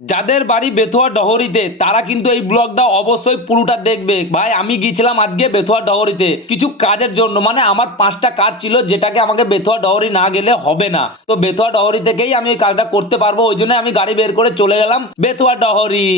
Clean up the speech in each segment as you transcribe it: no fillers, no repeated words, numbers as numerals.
যাদের বাড়ি বেথুয়া ডহরিতে তারা কিন্তু এই ব্লগটা অবশ্যই পুরোটা দেখবে। ভাই আমি গিয়েছিলাম আজকে বেথুয়া ডহরিতে কিছু কাজের জন্য, মানে আমার 5টা কাজ ছিল যেটাকে আমাকে বেথুয়া ডহরি না গেলে হবে না। তো বেথুয়া ডহরি থেকেই আমি ওই কাজটা করতে পারবো, ওই জন্য আমি গাড়ি বের করে চলে গেলাম বেথুয়া ডহরি।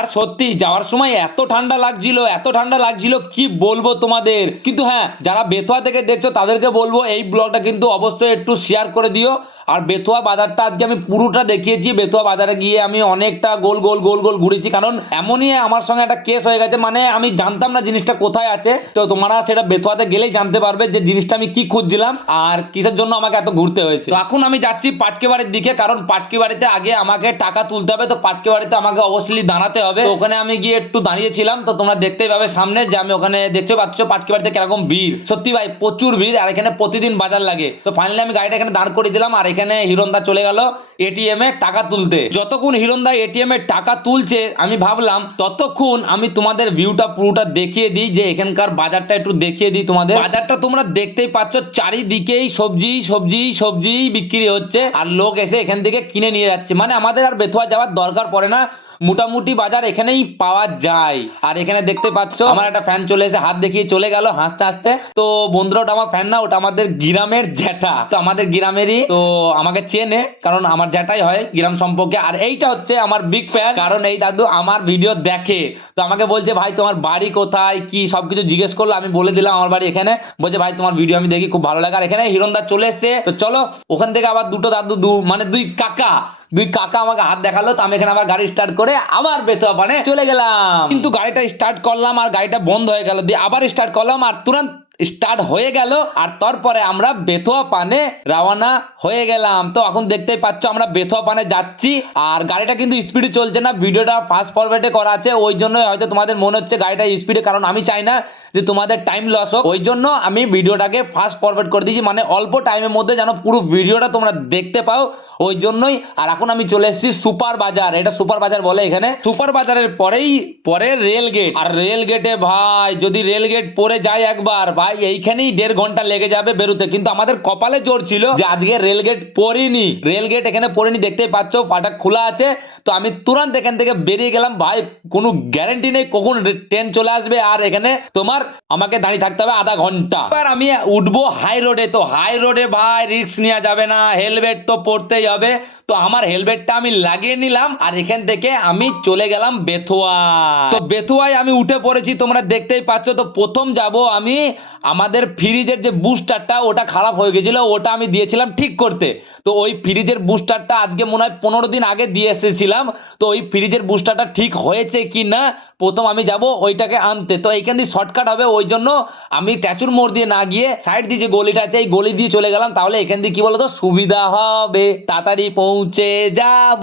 আর সত্যি যাওয়ার সময় এত ঠান্ডা লাগছিল, এত ঠান্ডা লাগছিল কি বলবো তোমাদের। কিন্তু হ্যাঁ, যারা বেথুয়া থেকে দেখছো তাদেরকে বলবো এই ব্লগটা কিন্তু অবশ্যই একটু শেয়ার করে দিও। আর বেথুয়া বাজারটা আজকে আমি পুরোটা দেখিয়েছি। বেথুয়া বাজারে গিয়ে আমি অনেকটা গোল গোল গোল গোল ঘুরেছি, কারণ এমনই আমার সঙ্গে একটা কেস হয়ে গেছে, মানে আমি জানতাম না জিনিসটা কোথায় আছে। তো তোমরা সেটা বেথুয়াতে গেলেই জানতে পারবে যে জিনিসটা আমি কি খুঁজছিলাম আর কিসের জন্য আমাকে এত ঘুরতে হয়েছে। তো এখন আমি যাচ্ছি পাটকে বাড়ির দিকে, কারণ পাটকে বাড়িতে আগে আমাকে টাকা তুলতে হবে। তো পাটকে বাড়িতে আমাকে অবশ্যই দাঁড়াতে হবে। তো ওখানে আমি গিয়ে একটু দাঁড়িয়েছিলাম, তো তোমরা দেখতেই পাবে সামনে যে আমি ওখানে দেখতে পাচ্ছ পাটকে বাড়িতে কিরকম ভিড়। সত্যি ভাই প্রচুর ভিড়, আর এখানে প্রতিদিন বাজার লাগে। তো ফাইনালি আমি গাড়িটা এখানে দাঁড় করে দিলাম, আর এখানে হিরণদা চলে গেল এটিএম এ টাকা তুলতে। যতক্ষণ হিরণদা এটিএম এ টাকা তুলছে আমি ভাবলাম ততক্ষণ আমি তোমাদের ভিউটা পুরোটা দেখিয়ে দিই, যে এখানকার বাজারটা একটু দেখিয়ে দিই তোমাদের। বাজারটা তোমরা দেখতেই পাচ্ছ, চারিদিকেই সবজি সবজি সবজি বিক্রি হচ্ছে, আর লোক এসে এখান থেকে কিনে নিয়ে যাচ্ছে। মানে আমাদের আর বেথুয়া যাওয়ার দরকার পড়ে না, মোটামুটি বাজার এখানেই পাওয়া যায়। আর এখানে দেখতে পাচ্ছ আমার একটা ফ্যান চলে এসে হাত দেখিয়ে চলে গেল হাসতে হাসতে। তো বন্ধুরা ওটা আমার ফ্যান না, ওটা আমাদের গ্রামের জ্যাঠা। তো আমাদের গ্রামেরই, তো আমাকে চেনে কারণ আমার জ্যাঠাই হয় গ্রাম সম্পর্কে। আর এইটা হচ্ছে আমার বিগ ফ্যান, কারণ এই দাদু আমার ভিডিও দেখে। তো আমাকে বলছে ভাই তোমার বাড়ি কোথায় কি সবকিছু জিজ্ঞেস করলো, আমি বলে দিলাম আমার বাড়ি এখানে। বলছে ভাই তোমার ভিডিও আমি দেখি খুব ভালো লাগে। আর এখানে হিরণদা চলে এসছে। তো চলো ওখান থেকে আবার দুটো দাদু মানে দুই কাকা আমাকে হাত দেখালো। তো আমি এখানে আবার গাড়ি স্টার্ট করে আবার বেথুয়া পানে চলে গেলাম। কিন্তু গাড়িটা স্টার্ট করলাম আর গাড়িটা বন্ধ হয়ে গেল, দিয়ে আবার স্টার্ট করলাম আর তুরন্ত স্টার্ট হয়ে গেল। আর তারপরে আমরা বেথুয়া পানে রওনা হয়ে গেলাম। তো এখন দেখতেই পাচ্ছ আমরা বেথুয়া পানে যাচ্ছি, আর গাড়িটা কিন্তু স্পিডে চলছে না, ভিডিওটা ফাস্ট ফরওয়ার্ডে করা আছে। ওই জন্য হয়তো তোমাদের মনে হচ্ছে গাড়িটা স্পিডে, কারণ আমি চাই না যে তোমাদের টাইম লস হোক। ওই জন্য আমি ভিডিওটাকে ফাস্ট ফরওয়ার্ড করে দিয়েছি, মানে অল্প টাইমের মধ্যে যেন পুরো ভিডিওটা তোমরা দেখতে পাও, ওই জন্যই। আর এখন আমি চলে এসেছি সুপার বাজার, এটা সুপার বাজার বলে এখানে। সুপার বাজারের পরে রেল গেট। আর রেল গেটে ভাই যদি রেল গেট পরে যায় একবার, ভাই এইখানেই 1.5 ঘন্টা লেগে যাবে বেরোতে। কিন্তু আমাদের কপালে জোর ছিল যে আজকে রেল গেট পড়িনি, রেল গেট এখানে পড়িনি, দেখতেই পাচ্ছ ফাটক খোলা আছে। তো আমি তুরন্ত এখান থেকে বেরিয়ে গেলাম। ভাই কোনো গ্যারান্টি নেই কখন ট্রেন চলে আসবে, আর এখানে তোমার আমাকে দাঁড়িয়ে থাকতে হবে আধা ঘন্টা। এবার আমি উঠবো হাই রোডে। তো হাই রোডে ভাই রিস্ক নেওয়া যাবে না, হেলমেট তো পরতেই হবে। তো আমার হেলমেটটা আমি লাগিয়ে নিলাম, আর এখান থেকে আমি চলে গেলাম বেথুয়া। তো বেথুয়ায় আমি উঠে পড়েছি, তোমরা দেখতেই পাচ্ছ। তো প্রথম যাব আমি আমাদের ফ্রিজের যে বুস্টারটা ওটা খারাপ হয়ে গেছিল, ওটা আমি দিয়েছিলাম ঠিক করতে। তো ওই ফ্রিজের বুস্টারটা আজকে মনে হয় 15 দিন আগে দিয়ে এসেছিলাম। তো ওই ফ্রিজের বুস্টারটা ঠিক হয়েছে কি না প্রথম আমি যাব ওইটাকে আনতে। তো এইখান দিয়ে শর্টকাট হবে, ওই জন্য আমি ট্যাচুর মোড় দিয়ে না গিয়ে সাইড দিয়ে যে গলিটা আছে এই গলি দিয়ে চলে গেলাম। তাহলে এখান দিয়ে কি বলতো সুবিধা হবে, তাড়াতাড়ি পৌঁছে যাব।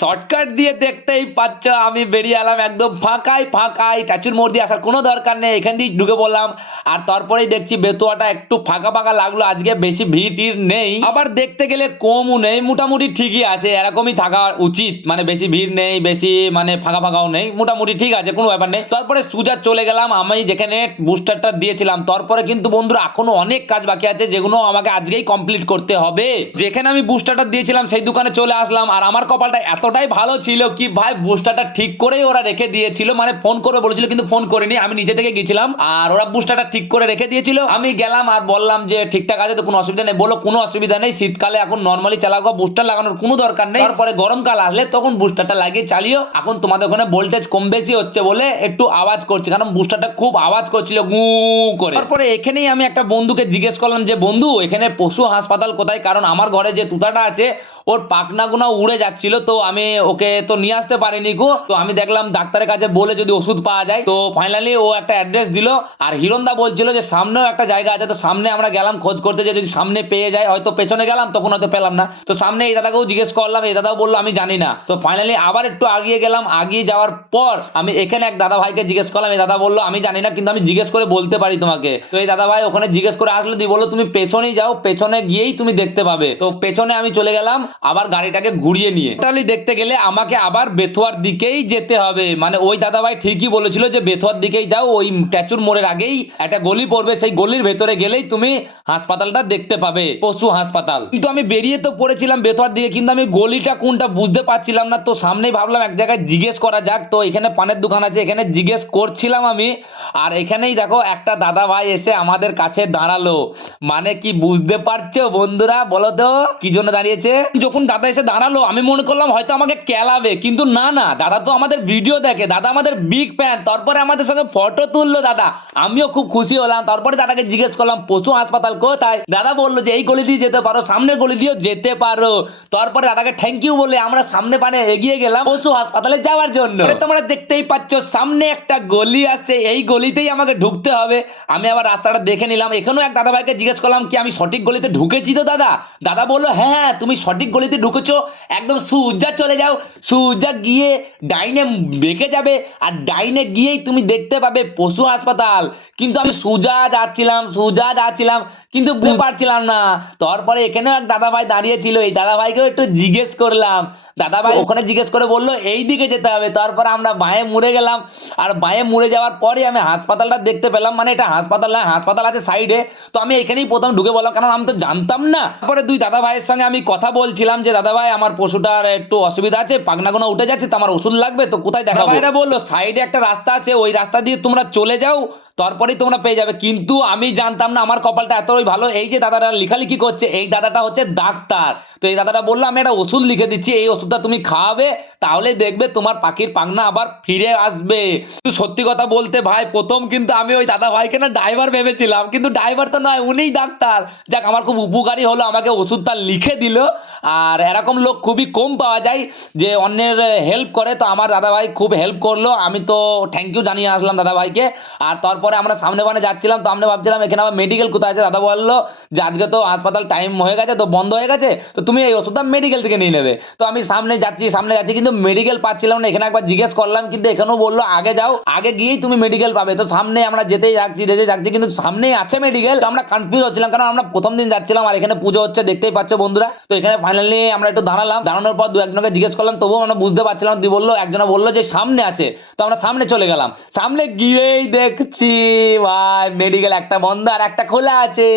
শর্টকাট দিয়ে দেখতেই পাচ্ছ আমি বেরিয়ে এলাম একদম ফাঁকাই ট্যাচুর মোড় দিয়ে আসার কোনো দরকার নেই, এখান দিয়ে ঢুকে পড়লাম। আর তারপরেই দেখছি বেতুয়াটা একটু ফাঁকা ফাঁকা লাগলো, আজকে বেশি ভিড় টিড় নেই, আবার দেখতে গেলে কমও নেই, মোটামুটি ঠিকই আছে, এরকমই থাকা উচিত। মানে বেশি ভিড় নেই, বেশি মানে ফাঁকা ফাঁকাও নেই, মোটামুটি ঠিক আছে, কোনো ব্যাপার নেই। তারপরে সুজা চলে গেলাম আমি যেখানে বুস্টারটা দিয়েছিলাম। তারপরে কিন্তু বন্ধুরা এখনো অনেক কাজ বাকি আছে, যেগুলো আমাকে আজকেই কমপ্লিট করতে হবে। যেখানে আমি বুস্টারটা দিয়েছিলাম সেই দোকানে চলে আসলাম, আর আমার কপালটা এতটাই ভালো ছিল কি ভাই বুস্টারটা ঠিক করেই ওরা রেখে দিয়েছিল। মানে ফোন করে বলেছিল কিন্তু ফোন করিনি, আমি নিজে থেকে গেছিলাম আর ওরা বুস্টারটা ঠিক করে রেখে দিয়েছিল। আমি গেলাম আর বললাম যে ঠিকঠাক আছে তো, কোনো অসুবিধা নেই। বললো কোনো অসুবিধা নেই, শীতকালে এখন নর্মালি চালাবো, বুস্টার লাগানোর কোনো দরকার নেই, তারপরে গরমকাল আসলে তখন বুস্টারটা লাগিয়ে চালিও। এখন তোমাদের ওখানে ভোল্টেজ কম বেশি হচ্ছে বলে একটু আওয়াজ করছে, কারণ বুস্টারটা খুব আওয়াজ করছিল গু করে। তারপরে এখানেই আমি একটা বন্ধুকে জিজ্ঞেস করলাম যে বন্ধু এখানে পশু হাসপাতাল কোথায়, কারণ আমার ঘরে যে তুতাটা আছে ওর পাখনাগুনা উড়ে যাচ্ছিল, তো আমি ওকে তো নিয়ে আসতে পারিনি গো। তো আমি দেখলাম ডাক্তারের কাছে বলে যদি ওষুধ পাওয়া যায়। তো ফাইনালি ও একটা অ্যাড্রেস দিল, আর হিরণদা বলছিল যে সামনেও একটা জায়গা আছে। তো সামনে আমরা গেলাম খোঁজ করতে, যে যদি সামনে পেয়ে যায়, হয়তো পেছনে গেলাম তখন হয়তো পেলাম না। তো সামনে এই দাদাকেও জিজ্ঞেস করলাম, এই দাদাও বললো আমি জানি না। তো ফাইনালি আবার একটু আগিয়ে গেলাম, আগিয়ে যাওয়ার পর আমি এখানে এক দাদা ভাইকে জিজ্ঞেস করলাম, এই দাদা বললো আমি জানি না কিন্তু আমি জিজ্ঞেস করে বলতে পারি তোমাকে। তো এই দাদা ভাই ওখানে জিজ্ঞেস করে আসলো, দিয়ে বললো তুমি পেছনেই যাও, পেছনে গিয়েই তুমি দেখতে পাবে। তো পেছনে আমি চলে গেলাম, আবার গাড়িটাকে ঘুরিয়ে নিয়ে টোটালি দেখতে গেলে আমাকে আবার বেথুয়ার দিকেই যেতে হবে। মানে ওই দাদা ভাই ঠিকই বলেছিল যে বেথুয়ার দিকেই যাও, ওই স্ট্যাচুর মোড়ের আগেই একটা গলি পড়বে, সেই গলির ভেতরে গেলেই তুমি হাসপাতালটা দেখতে পাবে, পশু হাসপাতাল। কিন্তু আমি বেরিয়ে তো পড়েছিলাম বেথুয়ার দিকে, কিন্তু আমি গলিটা কোনটা বুঝতে পারছিলাম না। তো সামনেই ভাবলাম এক জায়গায় জিজ্ঞেস করা যাক, তো এখানে পানের দোকান আছে, এখানে জিজ্ঞেস করছিলাম আমি। আর এখানেই দেখো একটা দাদা ভাই এসে আমাদের কাছে দাঁড়ালো। মানে কি বুঝতে পারছো বন্ধুরা, বলো তো কি জন্য দাঁড়িয়েছে? যখন দাদা এসে দাঁড়ালো আমি মনে করলাম হয়তো আমাকে কেলাবে, কিন্তু না না, দাদা তো আমাদের ভিডিও দেখে, দাদা আমাদের বিগ ফ্যান। তারপরে আমাদের সঙ্গে ফটো তুললো দাদা, আমিও খুব খুশি হলাম। তারপরে দাদাকে জিজ্ঞেস করলাম পশু হাসপাতাল কোথায়, দাদা বললো যে এই গলি দিয়ে যেতে পারো, সামনের গলি দিয়েও যেতে পারো। তারপরে দাদাকে থ্যাংক ইউ বলে আমরা সামনে পানে এগিয়ে গেলাম পশু হাসপাতালে যাওয়ার জন্য। তোমরা দেখতেই পাচ্ছ সামনে একটা গলি আছে, এই গলিতেই আমাকে ঢুকতে হবে। আমি আবার রাস্তাটা দেখে নিলাম। এখানেও এক দাদা ভাইকে জিজ্ঞেস করলাম কি আমি সঠিক গলিতে ঢুকেছি তো দাদা? দাদা বললো হ্যাঁ হ্যাঁ তুমি সঠিক গলিতে ঢুকেছো, একদম সুজা চলে যাও, সুজা গিয়ে ডাইনে বেঁকে যাবে, আর ডাইনে গিয়েই তুমি দেখতে পাবে পশু হাসপাতাল। কিন্তু আমি সুজা যাচ্ছিলাম কিন্তু বুঝতে পারছিলাম না। তারপরে এখানেও এক দাদা ভাই দাঁড়িয়ে ছিল, এই দাদা ভাইকেও একটু জিজ্ঞেস করলাম, দাদা ভাই ওখানে জিজ্ঞেস করে বললো এই দিকে যেতে হবে। তারপর আমরা বাঁয়ে মুড়ে গেলাম, আর বাঁয়ে মুড়ে যাওয়ার পরে আমি হাসপাতালটা দেখতে পেলাম। মানে এটা হাসপাতাল না, হাসপাতাল আছে সাইডে। তো আমি এখানেই প্রথম ঢুকে বললাম, কারণ আমি তো জানতাম না। তারপরে দুই দাদা ভাইয়ের সঙ্গে আমি কথা বলছিলাম যে দাদা ভাই আমার পশুটার একটু অসুবিধা আছে, পাখনাগুলো উঠে যাচ্ছে, তো আমার ওষুধ লাগবে, তো কোথায় দেখাবো? ভাইরা বললো সাইডে একটা রাস্তা আছে, ওই রাস্তা দিয়ে তোমরা চলে যাও, তারপরেই তোমরা পেয়ে যাবে। কিন্তু আমি জানতাম না, আমার কপালটা এতই ভালো, এই যে দাদাটা লেখালেখি করছে এই দাদাটা হচ্ছে ডাক্তার। তো এই দাদাটা বললো আমি একটা ওষুধ লিখে দিচ্ছি, এই ওষুধটা তুমি খাওয়াবে, তাহলে দেখবে তোমার পাখির পাখনা আবার ফিরে আসবে। তো সত্যি কথা বলতে ভাই, প্রথম কিন্তু আমি ওই দাদা ভাইকে না ড্রাইভার ভেবেছিলাম, কিন্তু ড্রাইভার তো নয়, উনিই ডাক্তার। যাক আমার খুব উপকারী হলো, আমাকে ওষুধটা লিখে দিল। আর এরকম লোক খুবই কম পাওয়া যায় যে অন্যের হেল্প করে, তো আমার দাদা ভাই খুব হেল্প করলো। আমি তো থ্যাংক ইউ জানিয়ে আসলাম দাদা ভাইকে। আর তারপরে আমরা সামনে বানে যাচ্ছিলাম, তো আমরা ভাবছিলাম এখানে আবার মেডিকেল কোথায় আছে। দাদা বললো যে আজকে তো হাসপাতাল টাইম হয়ে গেছে, তো বন্ধ হয়ে গেছে, তো তুমি এই ওষুধটা মেডিকেল থেকে নিয়ে নেবে। তো আমি সামনে যাচ্ছি কিন্তু মেডিকেল পাচ্ছিলাম না। এখানে একবার জিজ্ঞেস করলাম, কিন্তু এখানেও বললো আগে যাও, আগে গিয়েই তুমি মেডিকেল পাবে। তো সামনে আমরা যেতেই যাচ্ছি কিন্তু সামনেই আছে মেডিকেল। তো আমরা কনফিউজ হচ্ছিলাম, কারণ আমরা প্রথম দিন যাচ্ছিলাম আর এখানে পুজো হচ্ছে, দেখতেই পাচ্ছ বন্ধুরা। তো এখানে ফাইনালি আমরা একটু দাঁড়ালাম, দাঁড়ানোর পর দু একজনকে জিজ্ঞেস করলাম, তবুও আমরা বুঝতে পারছিলাম। তুই বললো, একজনে বললো যে সামনে আছে, তো আমরা সামনে চলে গেলাম। সামনে গিয়েই দেখছি ভাই মেডিকেল একটা বন্ধ আর একটা খোলা আছে।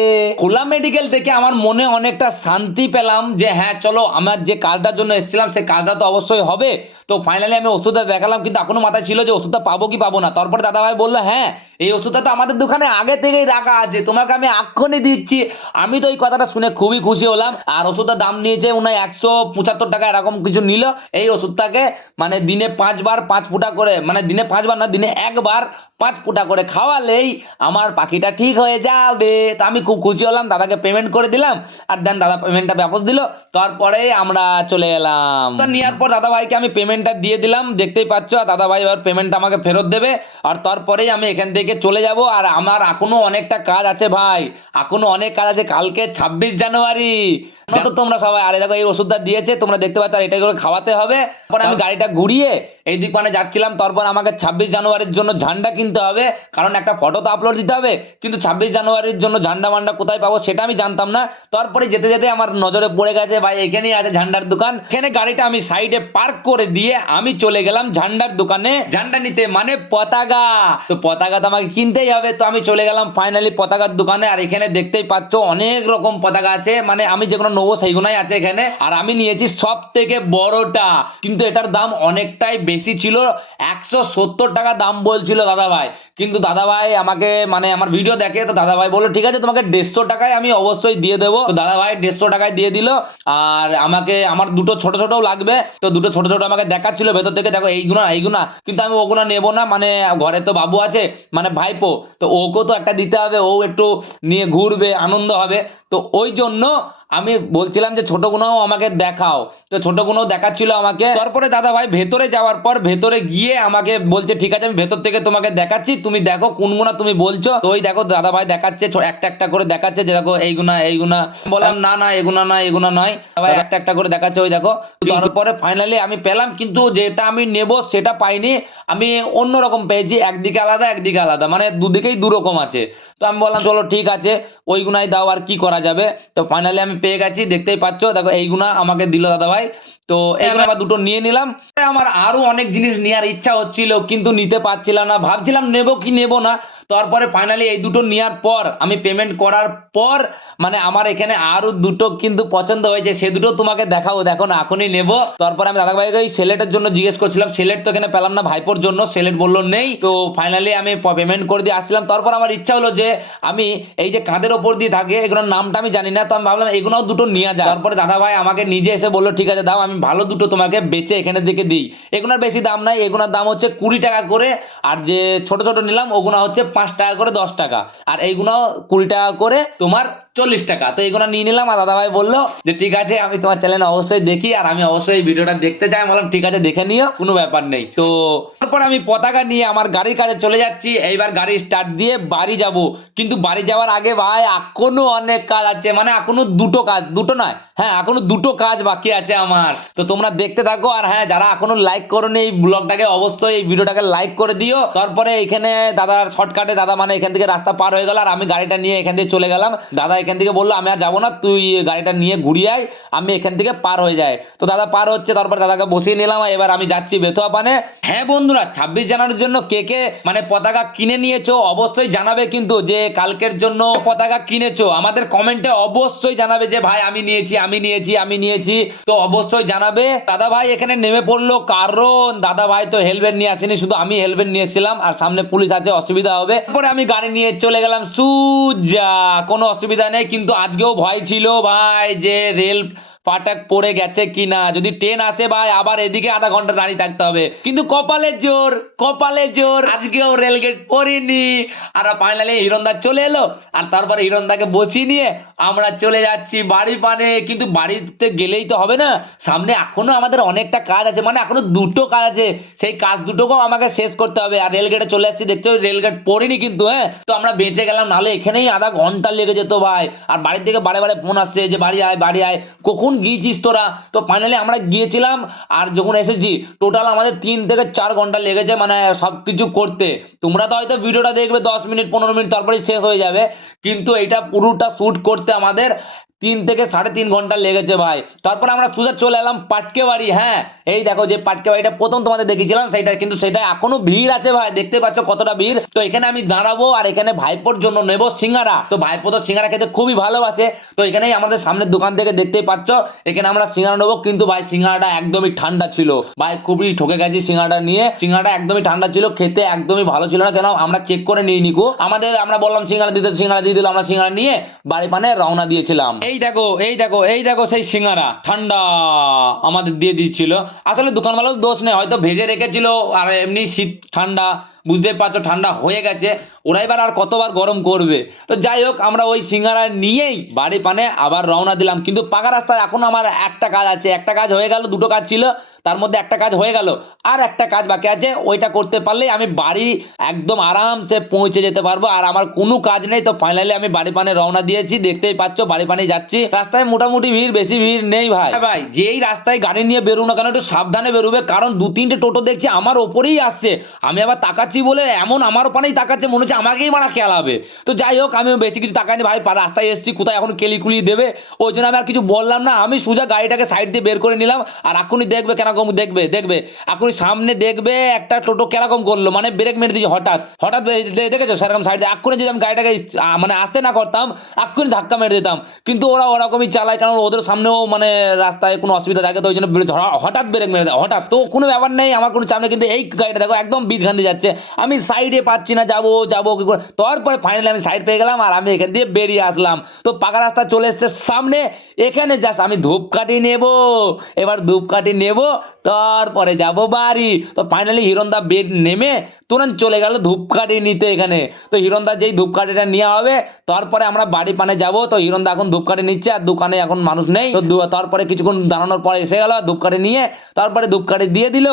খোলা মেডিকেল দেখে আমার মনে অনেকটা শান্তি পেলাম যে হ্যাঁ চলো, আমার যে কাজটার জন্য এসেছিলাম সেই কাজটা তো অবশ্যই হবে। তো ফাইনালি আমি ওষুধটা দেখালাম, কিন্তু এখনো মাথায় ছিল যে ওষুধটা পাবো কি পাবো না। তারপরে দাদা ভাই বললো হ্যাঁ এই ওষুধটা তো আমাদের দোকানে আগে থেকেই রাখা আছে, তোমাকে আমি এক্ষুনি দিচ্ছি। আমি তো এই কথাটা শুনে খুবই খুশি হলাম। আর ওষুধটার দাম নিয়েছে উনি 175 টাকা এরকম কিছু নিল। এই ওষুধটাকে মানে দিনে 5 বার 5 ফুটা করে, মানে দিনে 5 বার না, দিনে 1 বার 5 ফুটা করে খাওয়ালেই আমার পাখিটা ঠিক হয়ে যাবে। তো আমি খুব খুশি হলাম, দাদাকে পেমেন্ট করে দিলাম। আর দেন দাদা পেমেন্টটা বাপস দিল। তারপরে আমরা চলে এলাম। তো নেওয়ার পর দাদা ভাইকে আমি পেমেন্টটা দিয়ে দিলাম, দেখতেই পাচ্ছ। আর দাদা ভাই এবার পেমেন্টটা আমাকে ফেরত দেবে, আর তারপরেই আমি এখান থেকে চলে যাব। আর আমার এখনো অনেকটা কাজ আছে ভাই, এখনো অনেক কাজ আছে। কালকে 26 জানুয়ারি, তো তোমরা সবাই, আরে দেখো এই ওষুধটা দিয়েছে তোমরা দেখতে পাচ্ছ, আর এটা করে খাওয়াতে হবে। তারপর আমি গাড়িটা ঘুরিয়ে এই দিক মানে যাচ্ছিলাম। তারপর আমাকে 26 জানুয়ারির জন্য ঝান্ডা কিনতে হবে, কারণ একটা ফটো তো আপলোড দিতে হবে। কিন্তু 26 জানুয়ারির জন্য ঝান্ডা মান্ডা কোথায় পাবো সেটা আমি জানতাম না। তারপরে যেতে যেতে আমার নজরে পড়ে গেছে ভাই এখানেই আছে ঝান্ডার দোকান। এখানে গাড়িটা আমি সাইডে পার্ক করে দিয়ে আমি চলে গেলাম ঝান্ডার দোকানে ঝান্ডা নিতে, মানে পতাকা। তো পতাকা তো আমাকে কিনতেই হবে। তো আমি চলে গেলাম ফাইনালি পতাকার দোকানে। আর এখানে দেখতেই পাচ্ছ অনেক রকম পতাকা আছে, মানে আমি যেগুলো নেবো সেইগুলোই আছে এখানে। আর আমি নিয়েছি সব থেকে বড়টা, কিন্তু এটার দাম অনেকটাই বেশি ছিল, 170 টাকা দাম বলছিল দাদা ভাই। কিন্তু দাদা ভাই আমাকে মানে আমার ভিডিও দেখে, তো দাদা ভাই বললো ঠিক আছে তোমাকে 150 টাকায় আমি অবশ্যই দিয়ে দেবো। তো দাদা ভাই 150 টাকায় দিয়ে দিল। আর আমাকে আমার দুটো ছোট ছোটও লাগবে, তো দুটো ছোট ছোট আমাকে দেখাচ্ছিল ভেতর থেকে, দেখো এইগুনা, কিন্তু আমি ওগুলো নেবো না। মানে ঘরে তো বাবু আছে, মানে ভাইপো, তো ওকেও তো একটা দিতে হবে, ও একটু নিয়ে ঘুরবে, আনন্দ হবে। তো ওই জন্য আমি বলছিলাম যে ছোটগুলোও আমাকে দেখাও। তো ছোটগুলোও দেখাচ্ছিল আমাকে। তারপরে দাদা ভাই ভেতরে যাওয়ার পর ভেতরে গিয়ে আমাকে বলছে ঠিক আছে আমি ভেতর থেকে তোমাকে দেখাচ্ছি, তুমি দেখো কোনগুনা তুমি বলছো। তো ওই দেখো দাদা ভাই দেখাচ্ছে একটা একটা করে দেখাচ্ছে যে দেখো এইগুনা বললাম না না এগুনা নয় এগুনা নয়, ভাই একটা একটা করে দেখাচ্ছে ওই দেখো। তারপরে ফাইনালি আমি পেলাম, কিন্তু যেটা আমি নেব সেটা পাইনি, আমি অন্যরকম পেয়েছি, একদিকে আলাদা একদিকে আলাদা, মানে দুদিকেই দু রকম আছে। তো আমি বললাম চলো ঠিক আছে ওইগুনাই দাও, আর কি করা যাবে। তো ফাইনালি আমি পেয়ে গেছি, দেখতেই পাচ্ছ দেখো এইগুনা আমাকে দিল দাদা ভাই। তো এইগুলো আবার দুটো নিয়ে নিলাম। আমার আরো অনেক জিনিস নেওয়ার ইচ্ছা হচ্ছিল কিন্তু নিতে পারছিলাম না, ভাবছিলাম নেব কি নেব না। তারপরে ফাইনালি এই দুটো নেওয়ার পর আমি পেমেন্ট করার পর মানে আমার এখানে আরো দুটো কিন্তু পছন্দ হয়েছে, সে দুটো তোমাকে দেখাবো, দেখো না এখনই নেব। তারপরে আমি দাদা ভাইকে এই সেলেটের জন্য জিজ্ঞেস করছিলাম, সেলেট তো এখানে পেলাম না ভাইপোর জন্য, সেলেট বললো নেই। তো ফাইনালি আমি পেমেন্ট করে দিয়ে আসছিলাম। তারপর আমার ইচ্ছা হলো যে আমি এই যে কাঁধের ওপর দিয়ে থাকে এগুলোর নামটা আমি জানি না, তো আমি ভাবলাম এগুলোও দুটো নিয়ে যায়। তারপরে দাদা ভাই আমাকে নিজে এসে বললো ঠিক আছে দাও, আমি ভালো দুটো তোমাকে বেচে এখানে দিকে দিই। এগুলোর বেশি দাম নাই, এগুলোর দাম হচ্ছে 20 টাকা করে, আর যে ছোট ছোট নিলাম ওগুলো হচ্ছে 5 টাকা করে 10 টাকা, আর এইগুলো 20 টাকা করে তোমার 40 টাকা। তো এইগুলো নিয়ে নিলাম, আর দাদা ভাই বললো যে ঠিক আছে আমি তোমার চ্যানেল অবশ্যই দেখি আর আমি অবশ্যই ভিডিওটা দেখতে চাই। আমি বললাম ঠিক আছে দেখে নিও, কোনো ব্যাপার নেই। তো তারপর আমি পতাকা নিয়ে আমার গাড়ির কাছে চলে যাচ্ছি, এইবার গাড়ি স্টার্ট দিয়ে বাড়ি যাব। কিন্তু বাড়ি যাওয়ার আগে ভাই এখনো অনেক কাজ আছে, মানে এখনো দুটো কাজ, দুটো নয় হ্যাঁ এখনো দুটো কাজ বাকি আছে আমার। তো তোমরা দেখতে থাকো, আর হ্যাঁ যারা এখনো লাইক করোনি এই ব্লগটাকে অবশ্যই এই ভিডিওটাকে লাইক করে দিও। তারপরে এখানে দাদার শর্টকাটে দাদা মানে এখান থেকে রাস্তা পার হয়ে গেল, আর আমি গাড়িটা নিয়ে এখান থেকে চলে গেলাম। দাদা এখান থেকে বললো আমি আর যাবো না, তুই গাড়িটা নিয়ে ঘুরিয়ে আয়, আমি এখান থেকে পার হয়ে যাই। তো দাদা পার হচ্ছে, তারপর দাদাকে বসিয়ে নিলাম, এবার আমি যাচ্ছি বেথুয়া পানে। হ্যাঁ বন্ধুরা 26 জানুয়ারির জন্য কে কে মানে পতাকা কিনে নিয়েছো অবশ্যই জানাবে, কিন্তু যে কালকের জন্য পতাকা কিনেছো আমাদের কমেন্টে অবশ্যই জানাবে যে ভাই আমি নিয়েছি আমি নিয়েছি আমি নিয়েছি। তো অবশ্যই জানাবে। দাদা ভাই এখানে নেমে পড়লো, কারণ দাদা ভাই তো হেলমেট নিয়ে আসেনি, শুধু আমি হেলমেট নিয়েছিলাম, আর সামনে পুলিশ আছে অসুবিধা হবে। তারপরে আমি গাড়ি নিয়ে চলে গেলাম সুজা, কোনো অসুবিধা নেই। কিন্তু আজকেও ভয় ছিল ভাই যে রেল ফাটাক পড়ে গেছে কিনা, যদি ট্রেন আসে ভাই আবার এদিকে আধা ঘন্টা দাঁড়িয়ে থাকতে হবে। কিন্তু কপালে জোর, কপালে জোর আজকেও রেলগেট পড়িনি। আর ফাইনালি হিরণদা চলে এলো, আর তারপরে হিরণদাকে বসিয়ে নিয়ে আমরা চলে যাচ্ছি বাড়ি পানে। কিন্তু বাড়িতে গেলেই তো হবে না, সামনে এখনো আমাদের অনেকটা কাজ আছে, মানে এখনো দুটো কাজ আছে, সেই কাজ দুটোকেও আমাকে শেষ করতে হবে। আর রেলগেটে চলে আসছি, দেখতে রেলগেট পড়িনি কিন্তু, হ্যাঁ তো আমরা বেঁচে গেলাম, নাহলে এখানেই আধা ঘন্টা লেগে যেত ভাই। আর বাড়ির থেকে বারে বারে ফোন আসছে যে বাড়ি আয় বাড়ি আয়, কখন গিয়েছিস তোরা। তো ফাইনালি আমরা গিয়েছিলাম, আর যখন এসেছি টোটাল আমাদের 3 থেকে 4 ঘন্টা লেগেছে মানে সব কিছু করতে। তোমরা তো হয়তো ভিডিওটা দেখবে 10 মিনিট 15 মিনিট তারপরে শেষ হয়ে যাবে, কিন্তু এটা পুরোটা শ্যুট করতে আমাদের 3 থেকে 3.5 ঘন্টা লেগেছে ভাই। তারপরে আমরা সোজা চলে এলাম পাটকে বাড়ি। হ্যাঁ এই দেখো যে পাটকে বাড়িটা প্রথম তোমাদের দেখিয়েছিলাম সেইটা, কিন্তু সেটা এখনো ভিড় আছে ভাই, দেখতে পাচ্ছ কতটা ভিড়। তো এখানে আমি দাঁড়াবো, আর এখানে ভাইপোর জন্য নেবো সিঙ্গারা। তো ভাইপো তো সিঙ্গারা খেতে খুবই ভালোবাসে, তো এখানেই আমাদের সামনের দোকান থেকে দেখতেই পাচ্ছ এখানে আমরা সিঙ্গারা নেবো। কিন্তু ভাই সিঙ্গারাটা একদমই ঠান্ডা ছিল ভাই, খুবই ঠকে গেছি সিঙ্গারাটা নিয়ে। সিঙ্গারাটা একদমই ঠান্ডা ছিল, খেতে একদমই ভালো ছিল না, কেন আমরা চেক করে নিই নিকো আমাদের, আমরা বললাম সিঙ্গারা দিতে, সিঙ্গারা দিয়ে দিল, আমরা সিঙ্গারা নিয়ে বাড়ি পানে রওনা দিয়েছিলাম। এই দেখো এই দেখো এই দেখো সেই সিঙ্গারা ঠান্ডা আমাদের দিয়ে দিচ্ছিল। আসলে দোকানওয়ালার দোষ নেই, হয়তো ভেজে রেখেছিল, আর এমনি শীত ঠান্ডা বুঝতে পারছো ঠান্ডা হয়ে গেছে, ওরা এবার আর কতবার গরম করবে। তো যাই হোক আমরা ওই সিঙ্গারা নিয়েই বাড়ি পানে আবার রওনা দিলাম। কিন্তু পাকা রাস্তায় এখন আমার একটা কাজ আছে, একটা কাজ হয়ে গেল, দুটো কাজ ছিল তার মধ্যে একটা কাজ হয়ে গেল, আর একটা কাজ বাকি আছে, ওইটা করতে পারলেই আমি বাড়ি একদম আরামসে পৌঁছে যেতে পারবো, আর আমার কোনো কাজ নেই। তো ফাইনালি আমি বাড়ি পানে রওনা দিয়েছি, দেখতেই পাচ্ছ বাড়ি পানে যাচ্ছি। রাস্তায় মোটামুটি ভিড়, বেশি ভিড় নেই ভাই। ভাই যেই রাস্তায় গাড়ি নিয়ে বেরো না কেন একটু সাবধানে বেরোবে, কারণ 2-3টে টোটো দেখছি আমার ওপরেই আসছে, আমি আবার তাকাচ্ছি বলে এমন আমার পানেই তাকাচ্ছে, মনে হচ্ছে আমাকেই মারা খেয়াল হবে। তো যাই হোক আমি বেশি কিছু তাকাইনি ভাই, রাস্তায় এসেছি কোথায় এখন কেলিকুলি দেবে, ওই জন্য আমি আর কিছু বললাম না, আমি সোজা গাড়িটাকে সাইড দিয়ে বের করে নিলাম। আর এখনই দেখবে কেরকম দেখবে দেখবে এখনই সামনে দেখবে একটা টোটো কেরকম করলো, মানে ব্রেক মেরে দিয়েছে হঠাৎ হঠাৎ, দেখেছো সেরকম সাইড দিয়ে এক্ষুনি যদি আমি গাড়িটাকে মানে আসতে না করতাম এক্ষুনি ধাক্কা মেরে দিতাম। কিন্তু ওরা ওরকমই চালায়, কারণ ওদের সামনেও মানে রাস্তায় কোনো অসুবিধা থাকে, তো ওই জন্য হঠাৎ ব্রেক মেরে দেয় হঠাৎ। তো কোনো ব্যাপার নেই, আমার কোনো চাপ নেই। কিন্তু এই গাড়িটা দেখো একদম বীজ ঘান্ডি যাচ্ছে, আমি সাইডে পাচ্ছি না, যাবো যাবো কি করে। তারপরে ফাইনালি আমি সাইড পেয়ে গেলাম, আর আমি এখান দিয়ে বেরিয়ে আসলাম। তো পাকা রাস্তা চলে এসছে সামনে, এখানে জাস্ট আমি ধূপকাঠি নেব, এবার ধূপকাঠি নেব তারপরে যাব বাড়ি। তো ফাইনালি হিরণদা বেড নেমে তুরন্ত চলে গেল ধূপকাঠি নিতে এখানে। তো হিরণদা যেই ধূপকাঠিটা নেওয়া হবে তারপরে আমরা বাড়ি পানে যাব। তো হিরণদা এখন ধূপকাঠি নিচ্ছে আর দোকানে এখন মানুষ নেই। তো তারপরে কিছুক্ষণ দাঁড়ানোর পরে এসে গেল ধূপকাঠি নিয়ে, তারপরে ধূপকাঠি দিয়ে দিল।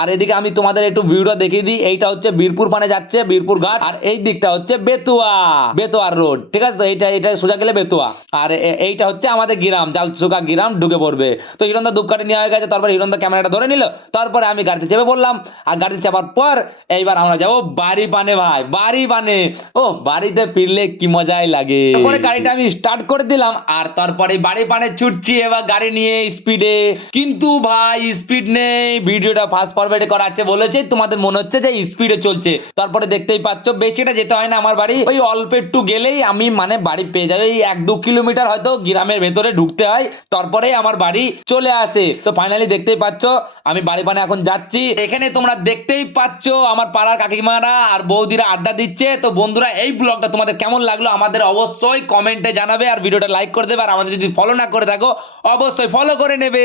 আর এদিকে আমি তোমাদের একটু ভিউটা দেখিয়ে দিই। এইটা হচ্ছে বীরপুর পানে যাচ্ছে, বীরপুর ঘাট, আর এই দিকটা হচ্ছে বেতুয়া, বেতুয়ার রোড, ঠিক আছে। তো এইটা সোজা গেলে বেতুয়া, আর এইটা হচ্ছে আমাদের গ্রাম, জালসুকা গ্রাম ঢুকে পড়বে। তো হিরণদা ধূপকাঠি নেওয়া হয়ে গেছে, তারপরে হিরণদা ক্যামেরাটা ধরে নিল, তারপরে আমি গাড়িতে চেপে পড়লাম। আর গাড়িতে চাপার পর এইবার আমরা যাবো বাড়ি পানে ভাই, বাড়ি পানে। ও বাড়িতে ফিরলে কি মজাই লাগে। তারপরে গাড়িটা আমি স্টার্ট করে দিলাম আর তারপরে বাড়ি পানে ছুটছি এবার গাড়ি নিয়ে স্পিডে। কিন্তু ভাই স্পিড নেই, ভিডিওটা ফাস্ট ফরওয়ার্ডে করা আছে বলেছে, তোমাদের মনে হচ্ছে যে স্পিডে চলছে। তারপরে দেখতেই পাচ্ছ বেশিটা যেতে হয় না আমার বাড়ি, ওই অল্প একটু গেলেই আমি মানে বাড়ি পেয়ে যাবে। এই 1-2 কিলোমিটার হয়তো গ্রামের ভেতরে ঢুকতে হয়, তারপরেই আমার বাড়ি চলে আসে। তো ফাইনালি দেখতেই পাচ্ছ আমি বাড়ি পানে এখন যাচ্ছি। এখানে তোমরা দেখতেই পাচ্ছ আমার পাড়ার কাকিমারা আর বৌদিরা আড্ডা দিচ্ছে। তো বন্ধুরা এই ব্লগটা তোমাদের কেমন লাগলো আমাদের অবশ্যই কমেন্টে জানাবে, আর ভিডিওটা লাইক করে দেবে, আর আমাদের যদি ফলো না করে থাকো অবশ্যই ফলো করে নেবে।